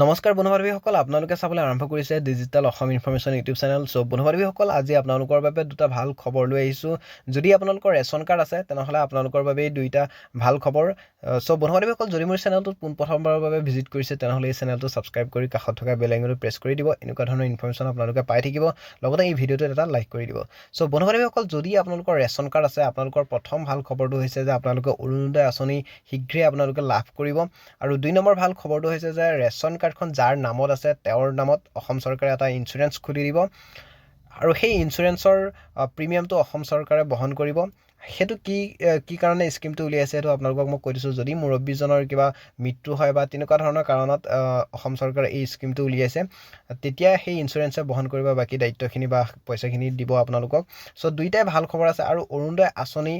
নমস্কাৰ বন্ধুবান্ধৱীসকল আপোনালোকে চাবলৈ আৰম্ভ কৰিছে digital Asom information YouTube channel so বন্ধুবান্ধৱীসকল আজি আপোনালোকৰ বাবে দুটা ভাল খবৰ লৈ আহিছোঁ যদি আপোনালোকৰ ৰেচন কাৰ্ড আছে তেনেহলে আপোনালোকৰ বাবে দুইটা ভাল খবৰ সো বন্ধুবান্ধৱীসকল যদি মোৰ চেনেলটো প্ৰথমবাৰৰ বাবে ভিজিট কৰিছে তেনেহলে এই চেনেলটো সাবস্ক্ৰাইব কৰি কাষত থকা বেল আইকনটো প্ৰেছ কৰি দিব এনেকুৱা ধৰণৰ ইনফৰমেশ্যন আপোনালোকে পাই থাকিব লগতে এই ভিডিঅ'টোত এটা লাইক কৰি দিব সো বন্ধুবান্ধৱীসকল যদি আপোনালোকৰ ৰেচন কাৰ্ড আছে আপোনালোকৰ প্ৰথম ভাল খবৰটো হৈছে যে আপোনালোকে অৰুণোদয় আঁচনি শীঘ্ৰে আপোনালোকে লাভ কৰিব আৰু দুই নম্বৰ ভাল খবৰটো হৈছে যে ৰেচন কাৰ্ডখন যাৰ নামত আছে তেওঁৰ নামত অসম চৰকাৰে এটা ইনস্যুৰেন্স খুলি দিব আৰু সেই ইনস্যুৰেন্সৰ প্ৰিমিয়ামটো অসম চৰকাৰে বহন কৰিব হেতু কি কাৰণে স্কিমটো উলিয়াইছে হেতু আপোনালোকক মই কৈ দিছো যদি মুৰব্বীজনৰ কিবা মৃত্যু হয় বা তেনেকুৱা ধৰণৰ কাৰণত অসম চৰকাৰে এই স্কিমটো উলিয়াইছে তেতিয়া সেই ইনস্যুৰেন্সে বহন কৰিব বাকি দায়িত্বখিনি বা পইচাখিনি দিব আপোনালোকক সো দুইটাই ভাল খবৰ আছে আৰু অৰুণোদয় আঁচনি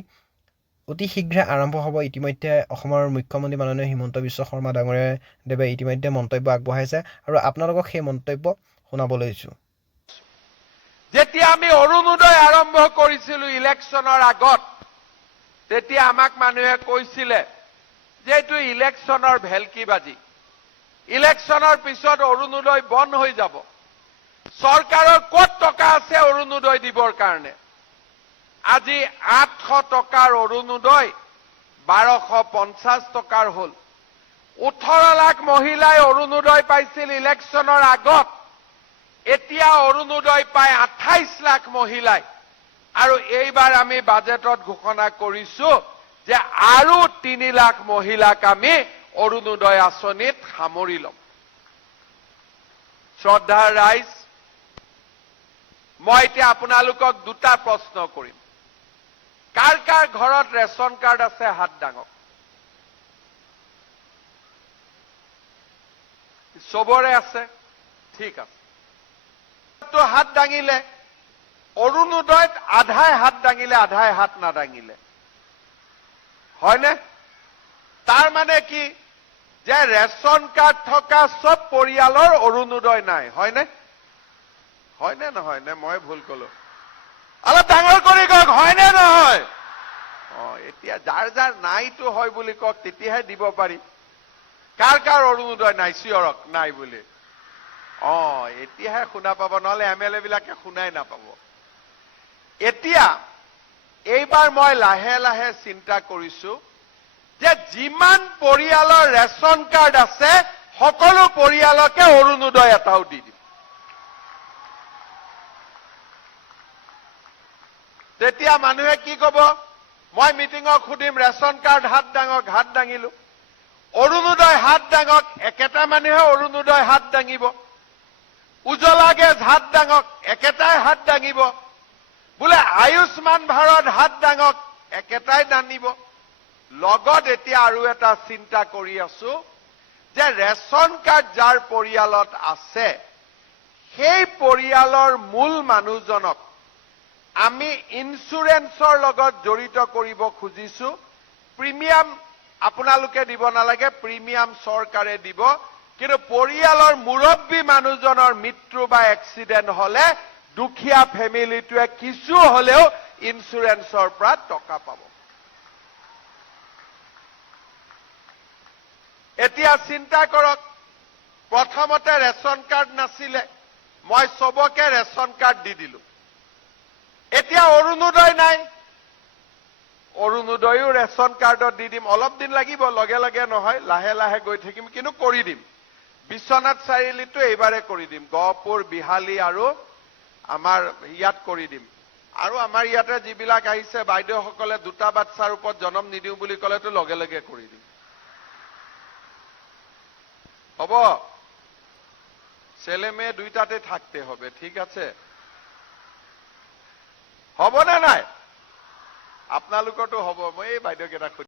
অতি শীঘ্ৰে আৰম্ভ হ'ব ইতিমধ্যে অসমৰ মুখ্যমন্ত্ৰী মাননীয় হিমন্ত বিশ্ব শৰ্মা ডাঙৰীয়াদেৱে ইতিমধ্যে মন্তব্য আগবঢ়াইছে আৰু আপোনালোকক সেই মন্তব্য শুনাবলৈ দিছো যেতিয়া আমি অৰুণোদয় আৰম্ভ কৰিছিলো ইলেকশ্যনৰ আগত তেতিয়া আমাক মানুহে কৈছিলে যে এইটো ইলেকশ্যনৰ ভেলকিবাজি ইলেকশ্যনৰ পিছত অৰুণোদয় বন্ধ হৈ যাব চৰকাৰৰ ক'ত টকা আছে অৰুণোদয় দিবৰ কাৰণে আজি 800 টকাৰ অৰুণোদয় 1250 টকাৰ হল 18 লাখ মহিলাই অৰুণোদয় পাইছিল ইলেকশ্যনৰ আগত এতিয়া অৰুণোদয় পায় 28 লাখ মহিলাই আৰু এইবাৰ আমি বাজেটত ঘোষণা কৰিছো যে আৰু 3 লাখ মহিলাক আমি অৰুণোদয় আঁচনিত সামৰি লম শ্ৰদ্ধাৰ ৰাইজ মই এতিয়া আপোনালোকক দুটা প্ৰশ্ন কৰিম কাৰ কাৰ ঘৰত ৰেচন কাৰ্ড আছে হাত দাঙক সবৰে আছে ঠিক আছে তো হাত দাঙিলে অৰুণোদয়ত আধাই হাত দাঙিলে আধাই হাত নাদাঙিলে হয়নে তাৰ মানে কি যে ৰেচন কাৰ্ড থকা সব পৰিয়ালৰ অৰুণোদয় নাই হয়নে হয়নে নহয় নে মই ভুল কলো অলপ ডাঙৰ কৰি কওক হয়নে নহয় এতিয়া যাৰ যাৰ নাইতো হয় বুলি কওক তেতিয়াহে দিব পাৰি কাৰ কাৰ অৰুণোদয় নাই চিয়ৰক নাই বুলি এতিয়াহে শুনা পাব নহলে এমএলএ বিলাকে শুনাই নাপাব এতিয়া এইবাৰ মই লাহে লাহে চিন্তা কৰিছো যে যিমান পৰিয়ালৰ ৰেচন কাৰ্ড আছে সকলো পৰিয়ালকে অৰুণোদয় এটাও দি দিম তেতিয়া মানুহে কি কব মই মিটিঙক সুধিম ৰেচন কাৰ্ড হাত দাঙক হাত দাঙিলো অৰুণোদয় হাত দাঙক একেটা মানুহে অৰুণোদয় হাত দাঙিব উজ্জ্বলা গেছ হাত দাঙক একেটাই হাত দাঙিব বোলে আয়ুষ্মান ভাৰত হাত দাঙক একেটাই দাঙিব লগত এতিয়া আৰু এটা চিন্তা কৰি আছো যে ৰেচন কাৰ্ড যাৰ পৰিয়ালত আছে সেই পৰিয়ালৰ মূল মানুহজনক আমি ইনস্যুৰেন্সৰ লগত জড়িত কৰিব খুজিছো প্ৰিমিয়াম আপোনালোকে দিব নালাগে প্ৰিমিয়াম চৰকাৰে দিব কিন্তু পৰিয়ালৰ মুৰব্বী মানুহজনৰ মৃত্যু বা এক্সিডেন্ট হলে দুখীয়া ফেমিলিটোৱে কিছু হলেও ইনস্যুৰেন্সৰ পৰা টকা পাব এতিয়া চিন্তা কৰক প্ৰথমতে ৰেচন কাৰ্ড নাছিলে মই সবকে ৰেচন কাৰ্ড দি দিলো এতিয়া অৰুণোদয় নাই অৰুণোদয়ও ৰেচন কাৰ্ডত দি দিম অলপ দিন লাগিব লগে লগে নহয় লাহে লাহে গৈ থাকিম কিন্তু কৰি দিম বিশ্বনাথ চাৰিআলিটো এইবাৰে কৰি দিম গহপুৰ বিহালী আৰু আমাৰ ইয়াত কৰি দিম আৰু আমাৰ ইয়াতে যিবিলাক আহিছে বাইদেউসকলে দুটা বাচ্চাৰ ওপৰত জন্ম নিদিও বুলি ক'লেতো লগে লগে কৰি দিম হ'ব ছেলে মেয়ে দুইটাতে থাকতে হবে ঠিক আছে হ'ব না নাই আপোনালোকৰটো হ'ব মই এই বাইদেউকেইটা